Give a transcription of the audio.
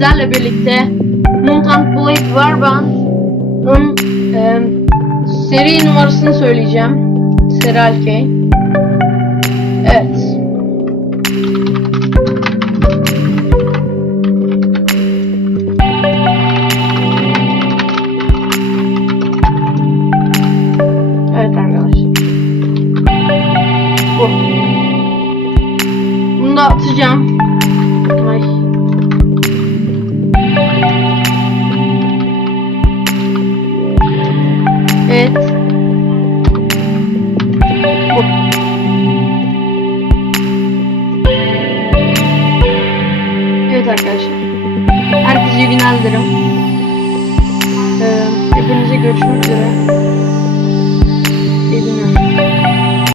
sizlerle birlikte Mutant Blade Warband'ın e, seri numarasını söyleyeceğim. Serial K. Evet. Evet arkadaşlar. Bu. Bunu da atacağım. Evet. Evet arkadaşlar. Herkese iyi günler dilerim. Ee, hepinize görüşmek üzere.